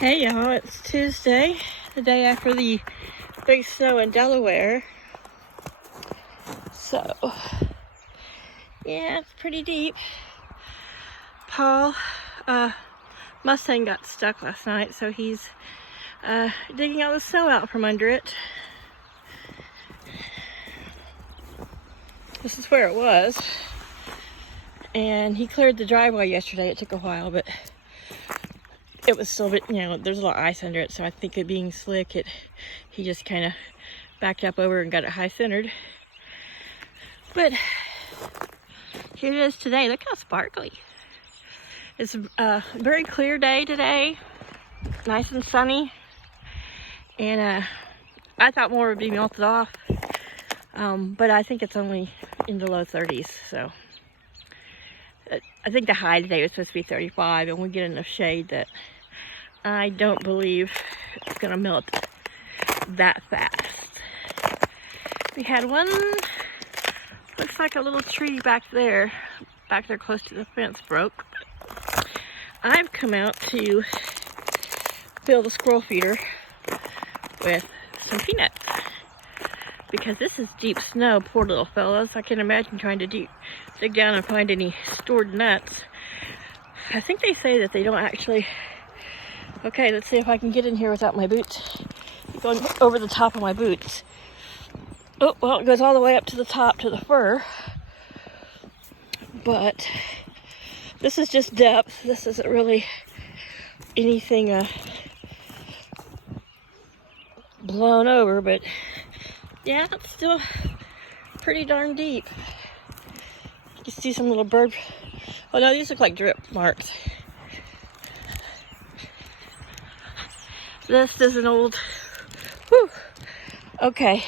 Hey y'all, it's Tuesday, the day after the big snow in Delaware. So, yeah, it's pretty deep. Paul, Mustang got stuck last night, so he's digging all the snow out from under it. This is where it was. And he cleared the driveway yesterday. It took a while, but it was still a bit, there's a lot of ice under it, so I think it being slick, he just kind of backed up over and got it high centered. But here it is today. Look how sparkly. It's a very clear day today, nice and sunny, and I thought more would be melted off, but I think it's only in the low 30s, so I think the high today was supposed to be 35, and we get enough shade that I don't believe it's gonna melt that fast. We had one, looks like a little tree back there close to the fence broke. I've come out to fill the squirrel feeder with some peanuts because this is deep snow, poor little fellows. I can imagine trying to dig down and find any stored nuts. I think they say that they don't actually. Okay, let's see if I can get in here without my boots going over the top of my boots. Oh, well, it goes all the way up to the top to the fur. But this is just depth. This isn't really anything blown over, but yeah, it's still pretty darn deep. You can see some little bird. Oh no, these look like drip marks. This is an old, okay,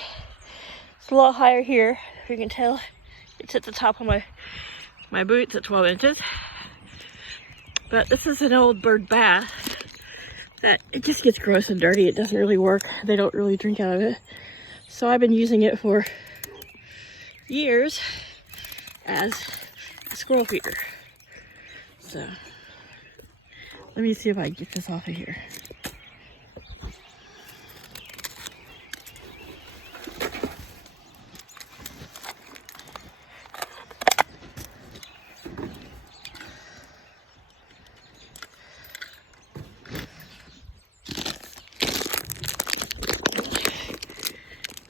it's a little higher here. If you can tell, it's at the top of my boots at 12 inches. But this is an old bird bath that it just gets gross and dirty. It doesn't really work. They don't really drink out of it. So I've been using it for years as a squirrel feeder. So let me see if I can get this off of here.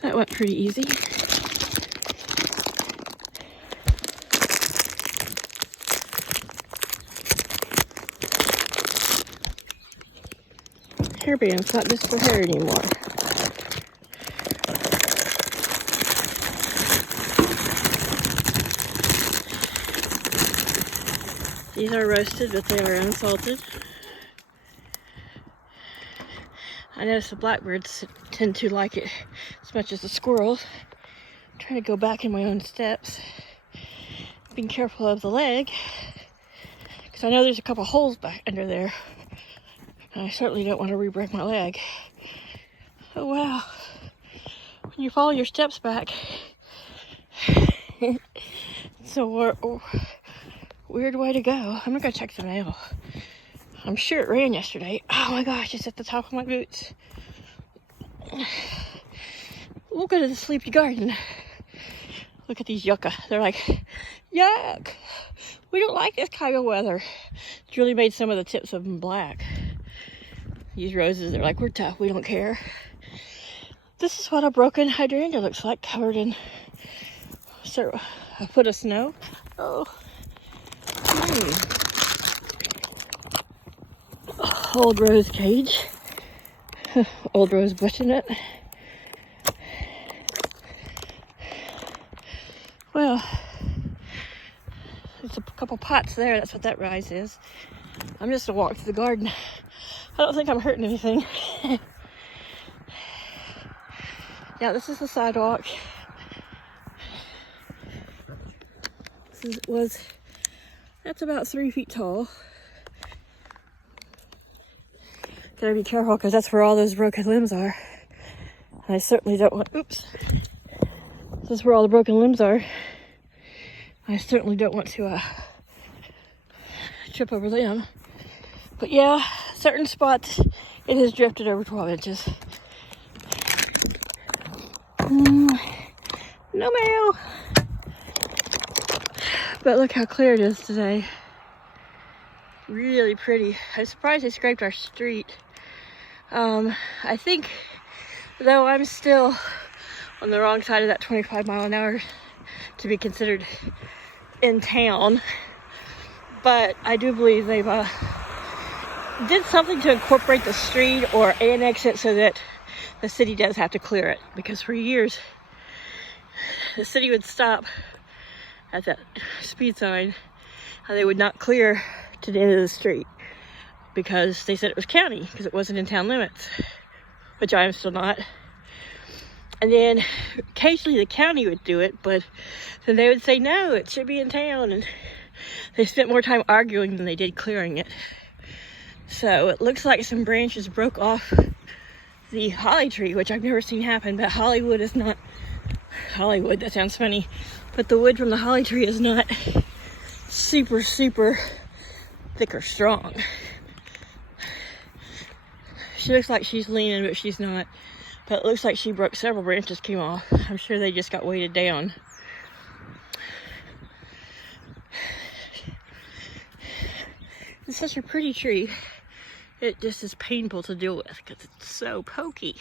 That went pretty easy. Hairband's not just for hair anymore. These are roasted, but they are unsalted. I notice the blackbirds tend to like it as much as the squirrels. I'm trying to go back in my own steps. Being careful of the leg, because I know there's a couple holes back under there. And I certainly don't want to re-break my leg. Oh wow. When you follow your steps back, it's a weird way to go. I'm gonna go check the mail. I'm sure it rained yesterday. Oh my gosh, it's at the top of my boots. We'll go to the sleepy garden. Look at these yucca. They're like, yuck. We don't like this kind of weather. It's really made some of the tips of them black. These roses, they're like, we're tough, we don't care. This is what a broken hydrangea looks like, covered in a foot of snow. Oh. Old rose cage. Old rose bush in it. Well, there's a couple pots there. That's what that rise is. I'm just gonna walk through the garden. I don't think I'm hurting anything. Yeah, this is the sidewalk. That's about 3 feet tall. Gotta be careful because that's where all those broken limbs are. I certainly don't want, oops. This is where all the broken limbs are. I certainly don't want to trip over them. But yeah, certain spots It has drifted over 12 inches. No mail. But look how clear it is today. Really pretty. I'm surprised they scraped our street. I think, though, I'm still on the wrong side of that 25-mile-an-hour to be considered in town. But I do believe they've did something to incorporate the street or annex it so that the city does have to clear it. Because for years, the city would stop at that speed sign and they would not clear to the end of the street because they said it was county because it wasn't in town limits, which I am still not. And then occasionally the county would do it, but then they would say no, it should be in town, and they spent more time arguing than they did clearing it. So it looks like some branches broke off the holly tree, which I've never seen happen, but Hollywood is not Hollywood, that sounds funny, but the wood from the holly tree is not super thick or strong. She looks like she's leaning, but she's not. But it looks like she broke several branches, came off. I'm sure they just got weighted down. It's such a pretty tree. It just is painful to deal with because it's so pokey.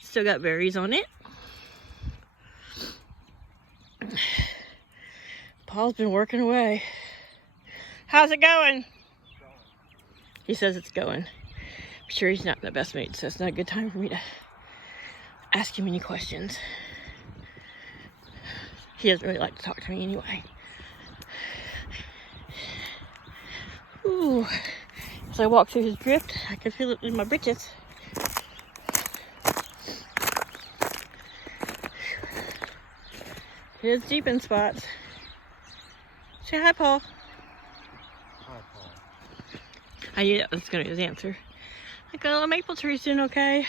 Still got berries on it. Paul's been working away. How's it going? He says it's going. I'm sure he's not in the best mood, so it's not a good time for me to ask him any questions. He doesn't really like to talk to me anyway. Ooh. As I walk through his drift, I can feel it in my britches. It is deep in spots. Say hi, Paul. Hi, Paul. I knew that was going to be his answer. Like, oh, maple tree's doing okay.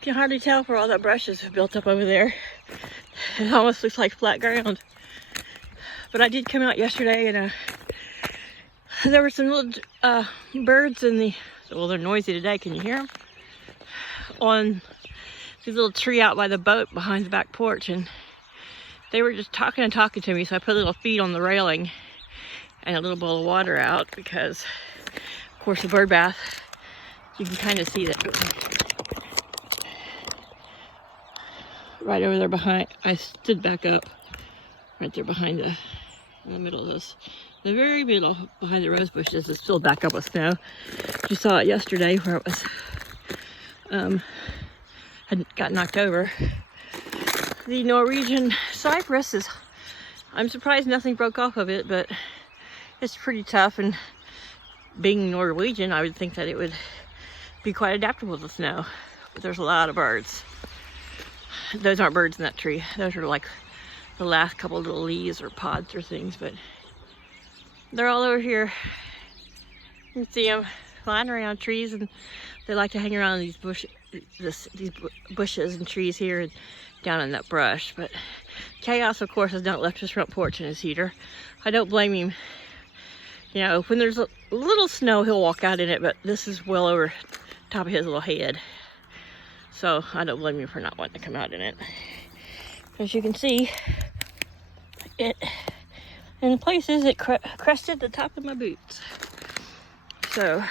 Can hardly tell for all that brush is built up over there. It almost looks like flat ground. But I did come out yesterday and there were some little birds in the, well, they're noisy today. Can you hear them? On this little tree out by the boat behind the back porch, and they were just talking to me, so I put a little feed on the railing and a little bowl of water out because, of course, the bird bath, you can kind of see that right over there behind. I stood back up right there behind in the middle of this. The very middle behind the rose bushes is filled back up with snow. You saw it yesterday where it was had got knocked over. The Norwegian Cyprus is, I'm surprised nothing broke off of it, but it's pretty tough, and being Norwegian, I would think that it would be quite adaptable to snow. But there's a lot of birds. Those aren't birds in that tree. Those are like the last couple little leaves or pods or things, but they're all over here. You can see them flying around trees, and they like to hang around these bushes and trees here and down in that brush. But Chaos, of course, has not left his front porch in his heater. I don't blame him. You know, when there's a little snow, he'll walk out in it, but this is well over top of his little head. So I don't blame him for not wanting to come out in it. As you can see, it in places it crested the top of my boots. So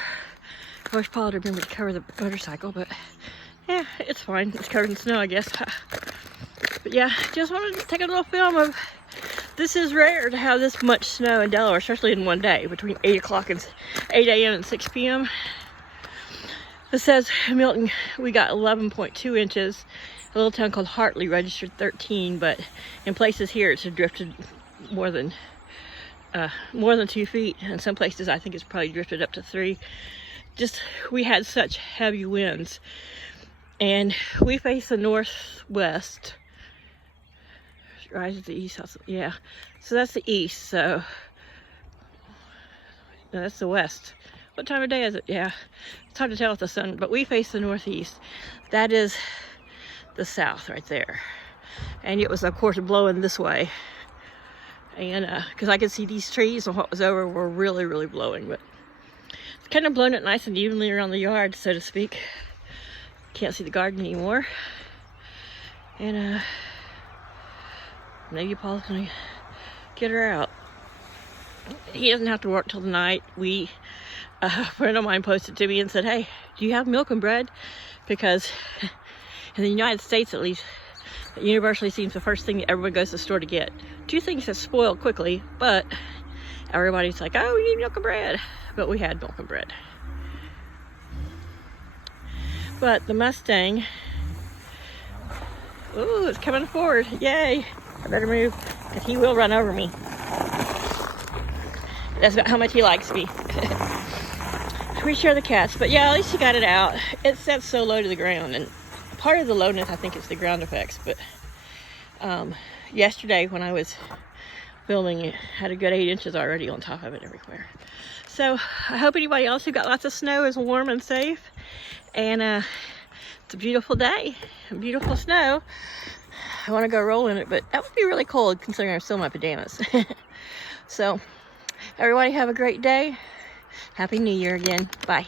I wish Paul had remembered to cover the motorcycle, but yeah, it's fine. It's covered in snow, I guess. But yeah, just wanted to take a little film of, this is rare to have this much snow in Delaware, especially in one day, between 8 a.m. and 6 p.m. It says in Milton we got 11.2 inches. A little town called Hartley registered 13, but in places here it's drifted more than 2 feet. In some places I think it's probably drifted up to 3. Just, we had such heavy winds, and we face the northwest. Rise to the east, yeah. So that's the east. So no, that's the west. What time of day is it? Yeah, it's hard to tell with the sun, but we face the northeast. That is the south right there, and it was, of course, blowing this way. And because I could see these trees and what was over were really blowing, but It's kind of blown it nice and evenly around the yard, so to speak. Can't see the garden anymore. And maybe Paul's gonna get her out. He doesn't have to work till the night. A friend of mine posted to me and said, hey, do you have milk and bread? Because in the United States, at least, it universally seems the first thing that everyone goes to the store to get. Two things that spoil quickly, but everybody's like, oh, we need milk and bread. But we had milk and bread. But the Mustang, ooh, it's coming forward. Yay. I better move, because he will run over me. That's about how much he likes me. We share the cats, but yeah, at least he got it out. It sat so low to the ground, and part of the lowness, I think, is the ground effects. But yesterday, when I was filming, it had a good 8 inches already on top of it everywhere. So I hope anybody else who got lots of snow is warm and safe. And it's a beautiful day, beautiful snow. I want to go roll in it, but that would be really cold considering I'm still in my pajamas. So everybody have a great day. Happy New Year again. Bye.